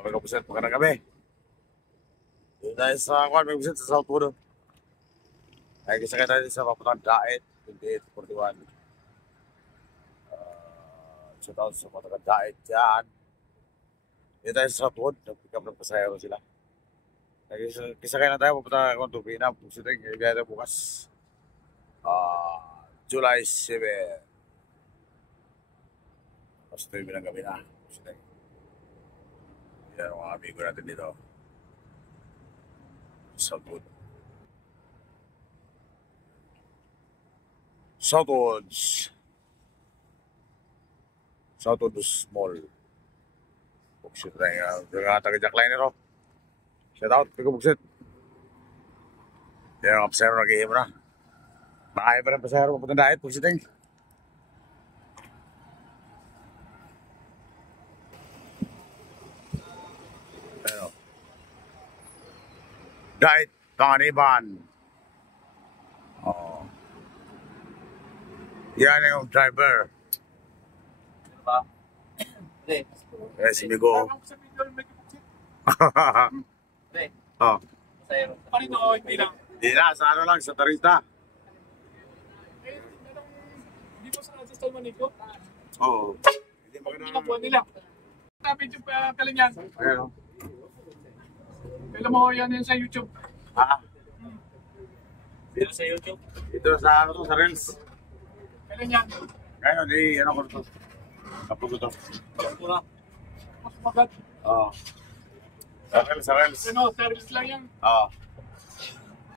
Okay ka po sir, magandang gabi. Doon tayo sa Kwan, may busit sa Southwood. Ay, kasi kayo tayo sa papuntang Daet, 2841. So taon sa papuntang Daet dyan. Doon tayo sa Southwood, nag-pick up ng pasahero sila. Kisa kayo na tayo, papunta akong Tupina, busit tayo, kaya tayo bukas. July 7. Tapos 9 ng gabi na, busit tayo. Yan ang mga amigo natin dito. Southwood. Southwoods Mall. Buksit na yung taga-jackliner o. Shout out, pick up buksit. Yan ang pasahero nag-iim na. Makaya pa rin pasahero papunta Daet, buksit na. Daet, Panganiban. Oh. Yan yung driver. Ba? Pre. Eh, si Migo. Pre. Oh. Masaya. Parin ako, hindi lang. Di na, sa ano lang, sa Tarita. Hindi mo sa stall maniko. Oo. Hindi Hindi nakuha nila. Tapos yung kalinyan. Ayun. Kailan mo yan sa YouTube. Ah, Dito sa YouTube. ito sa ano to, sa Reels. Kailan yan. Ngayon, ano ko to? Kapag ko to. Mura. Mas magat. Oo. Sa Reels. Ano, service lang yan. Oo.